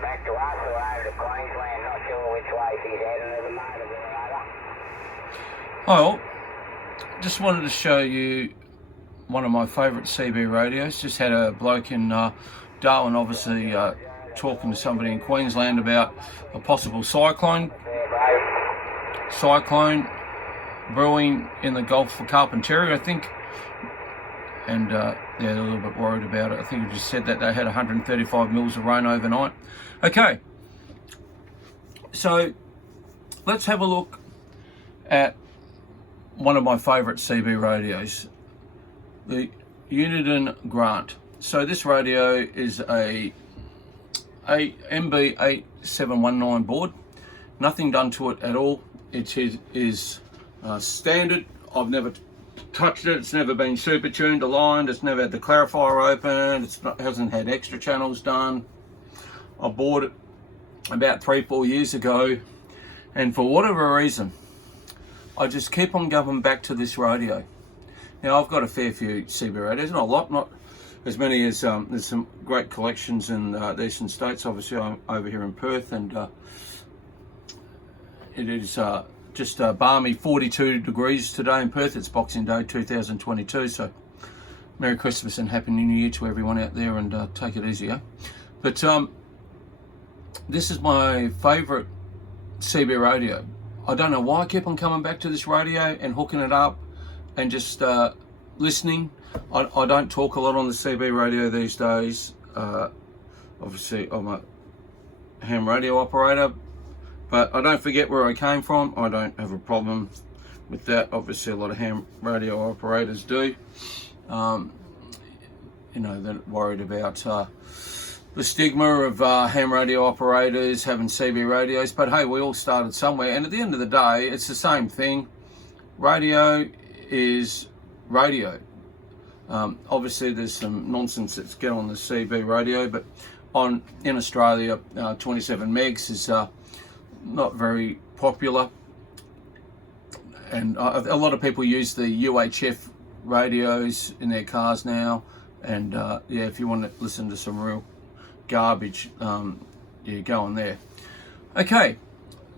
back to us or over to Queensland. Not sure which way she's heading at the moment. Well, just wanted to show you one of my favourite CB radios. Just had a bloke in Darwin, obviously, talking to somebody in Queensland about a possible cyclone brewing in the Gulf of Carpentaria, I think. And they're a little bit worried about it. I think it just said that they had 135 mils of rain overnight. Okay, so let's have a look at one of my favourite CB radios, the Uniden Grant. So this radio is a MB8719 board. Nothing done to it at all. It is standard. I've never touched it. It's never been super tuned, aligned. It's never had the clarifier open. It hasn't had extra channels done. I bought it about 3-4 years ago, and for whatever reason, I just keep on going back to this radio. Now, I've got a fair few CB radios, not a lot, not as many as there's some great collections in the Eastern States. Obviously, I'm over here in Perth, and it is just balmy 42 degrees today in Perth. It's Boxing Day 2022, so Merry Christmas and Happy New Year to everyone out there, and take it easy, eh? But this is my favourite CB radio. I don't know why I keep on coming back to this radio and hooking it up and just listening. I don't talk a lot on the CB radio these days. Obviously, I'm a ham radio operator, but I don't forget where I came from. I don't have a problem with that. Obviously, a lot of ham radio operators do. You know, they're worried about the stigma of ham radio operators having CB radios, but hey, we all started somewhere, and at the end of the day, it's the same thing. Radio is radio. Obviously, there's some nonsense that's get on the CB radio, but in Australia, 27 megs is not very popular, and a lot of people use the UHF radios in their cars now, and yeah, if you want to listen to some real garbage, you go on there. Okay,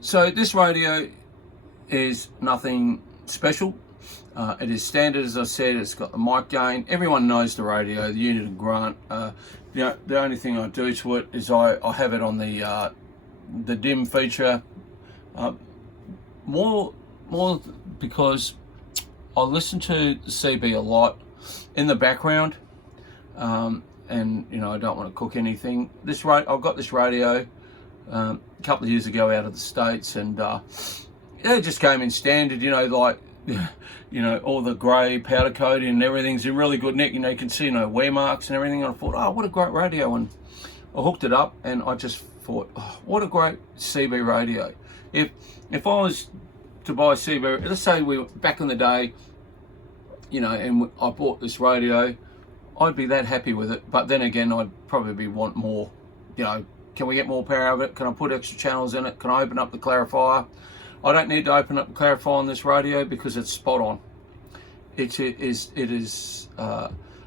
so this radio is nothing special. It is standard, as I said. It's got the mic gain. Everyone knows the radio, the Uniden Grant. You know, the only thing I do to it is I have it on the dim feature, more because I listen to the CB a lot in the background. And you know, I don't want to cook anything. I've got this radio a couple of years ago out of the States, and yeah, it just came in standard. You know, like you know, all the grey powder coating and everything's in really good nick. You know, you can see, you know, wear marks and everything. And I thought, oh, what a great radio, and I hooked it up, and I just thought, oh, what a great CB radio. If I was to buy a CB, let's say we were back in the day, you know, and I bought this radio, I'd be that happy with it. But then again, I'd probably want more. You know, can we get more power out of it? Can I put extra channels in it? Can I open up the clarifier? I don't need to open up the clarifier on this radio because it's spot on. It is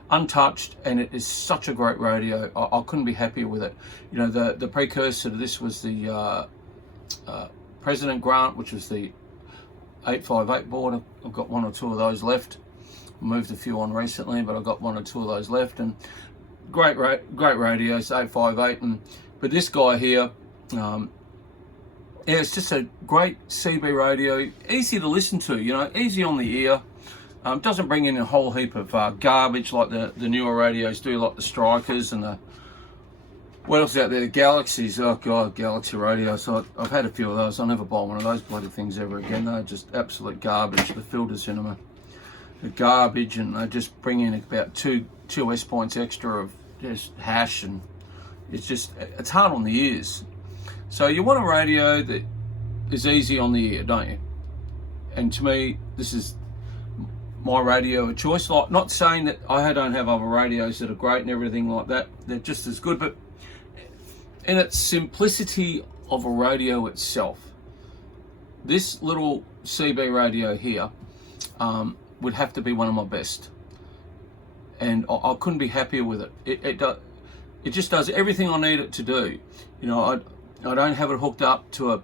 untouched, and it is such a great radio. I couldn't be happier with it. You know, the precursor to this was the President Grant, which was the 858 board. I've got one or two of those left. Moved a few on recently, but I've got one or two of those left, and great radios, 858. But this guy here, yeah, it's just a great CB radio, easy to listen to, you know, easy on the ear. Doesn't bring in a whole heap of garbage like the newer radios do, like the Strikers and the, what else out there, the Galaxies. Oh god, Galaxy radios. So I've had a few of those. I'll never buy one of those bloody things ever again. They're just absolute garbage. The filters in them are garbage, and they just bring in about two S points extra of just hash, and it's hard on the ears. So you want a radio that is easy on the ear, don't you? And to me, this is my radio of choice. Like, not saying that I don't have other radios that are great and everything like that. They're just as good, but in its simplicity of a radio itself, this little CB radio here would have to be one of my best, and I couldn't be happier with it. it just does everything I need it to do. You know, I don't have it hooked up to a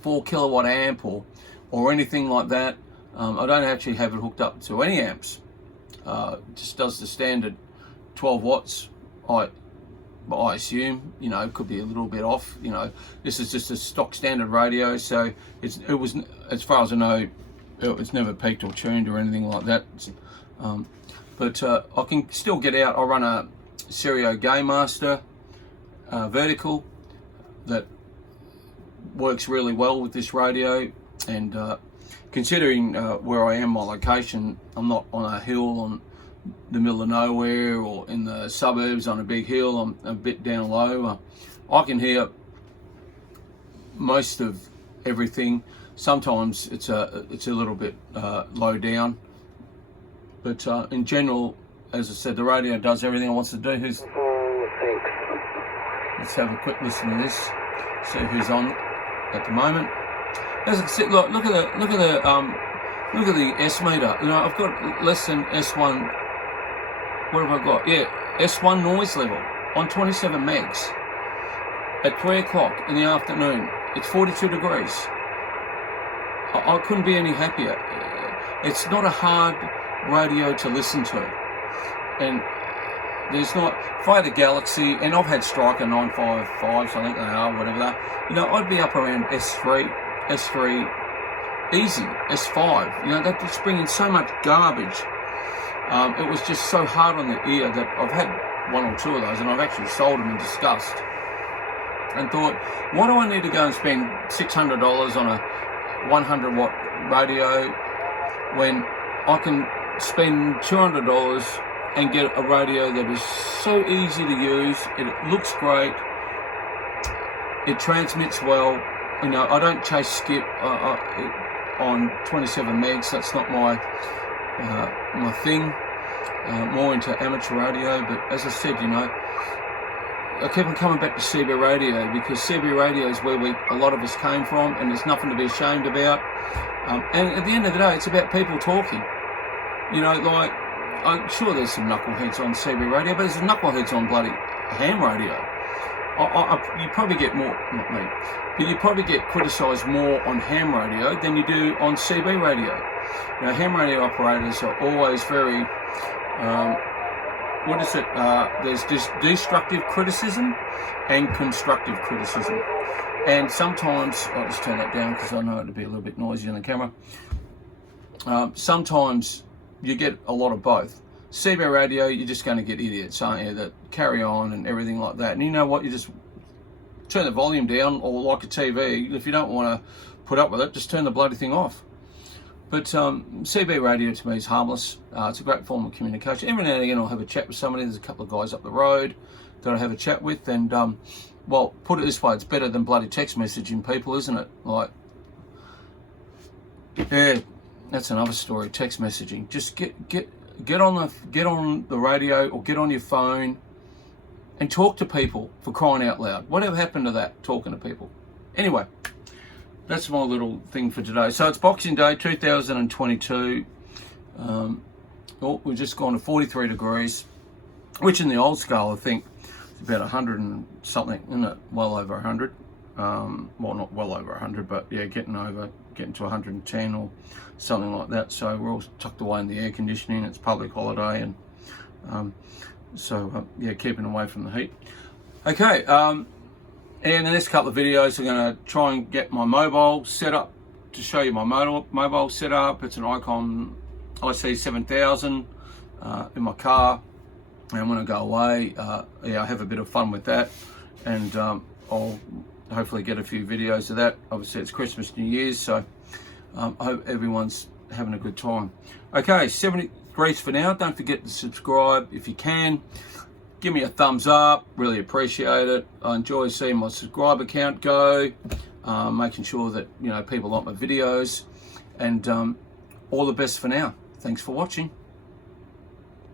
4 kilowatt amp or anything like that. I don't actually have it hooked up to any amps. It just does the standard 12 watts. I assume, you know, it could be a little bit off. You know, this is just a stock standard radio, so it was, as far as I know, it was never peaked or tuned or anything like that. But I can still get out. I run a Stereo Game Master vertical that works really well with this radio, and considering where I am, my location, I'm not on a hill on the middle of nowhere or in the suburbs on a big hill. I'm a bit down low. I can hear most of everything. Sometimes it's a little bit low down, but in general, as I said, the radio does everything it wants to do. Let's have a quick listen to this. See who's on at the moment. As I said, look at the S meter. You know, I've got less than S1. What have I got? Yeah, S1 noise level on 27 megs at 3 o'clock in the afternoon. It's 42 degrees. I couldn't be any happier. It's not a hard radio to listen to, and there's not. If I had a Galaxy, and I've had Striker 955s, I think they are, whatever they are, you know, I'd be up around S3 easy, S5. You know, they're just bringing so much garbage. It was just so hard on the ear that I've had 1 or 2 of those, and I've actually sold them in disgust. And thought, why do I need to go and spend $600 on a 100 watt radio when I can spend $200 and get a radio that is so easy to use? It looks great. It transmits well. You know, I don't chase skip on 27 megs. That's not my thing. More into amateur radio. But as I said, you know, I keep on coming back to CB radio, because CB radio is where a lot of us came from, and there's nothing to be ashamed about. And at the end of the day, it's about people talking. You know, like, I'm sure there's some knuckleheads on CB radio, but there's knuckleheads on bloody ham radio. You probably get more, not me, but you probably get criticised more on ham radio than you do on CB radio. Now, ham radio operators are always very, there's destructive criticism and constructive criticism. And sometimes, I'll just turn that down because I know it'll be a little bit noisy on the camera. Sometimes you get a lot of both. CB radio, you're just going to get idiots, aren't you, that carry on and everything like that. And you know what, you just turn the volume down, or like a TV, if you don't want to put up with it, just turn the bloody thing off. But CB radio to me is harmless. It's a great form of communication. Every now and again I'll have a chat with somebody. There's a couple of guys up the road that I have a chat with, and well, put it this way, it's better than bloody text messaging people, isn't it? Like, yeah, that's another story. Text messaging. Just get on the radio or get on your phone and talk to people, for crying out loud. Whatever happened to that, talking to people? Anyway, that's my little thing for today. So it's Boxing Day 2022. We've just gone to 43 degrees, which in the old scale I think is about 100 and something, isn't it? Well over 100. Well, not well over 100, but yeah, getting to 110 or something like that. So we're all tucked away in the air conditioning. It's public holiday, and yeah, keeping away from the heat. Okay, and in the next couple of videos, I'm going to try and get my mobile set up to show you my mobile setup. It's an Icon IC7000 in my car, and when I go away, yeah, I have a bit of fun with that, and I'll hopefully get a few videos of that. Obviously it's Christmas, New Year's, so I hope everyone's having a good time. Okay, 70 degrees for now. Don't forget to subscribe if you can. Give me a thumbs up, really appreciate it. I enjoy seeing my subscriber count go, making sure that, you know, people like my videos, and all the best for now. Thanks for watching.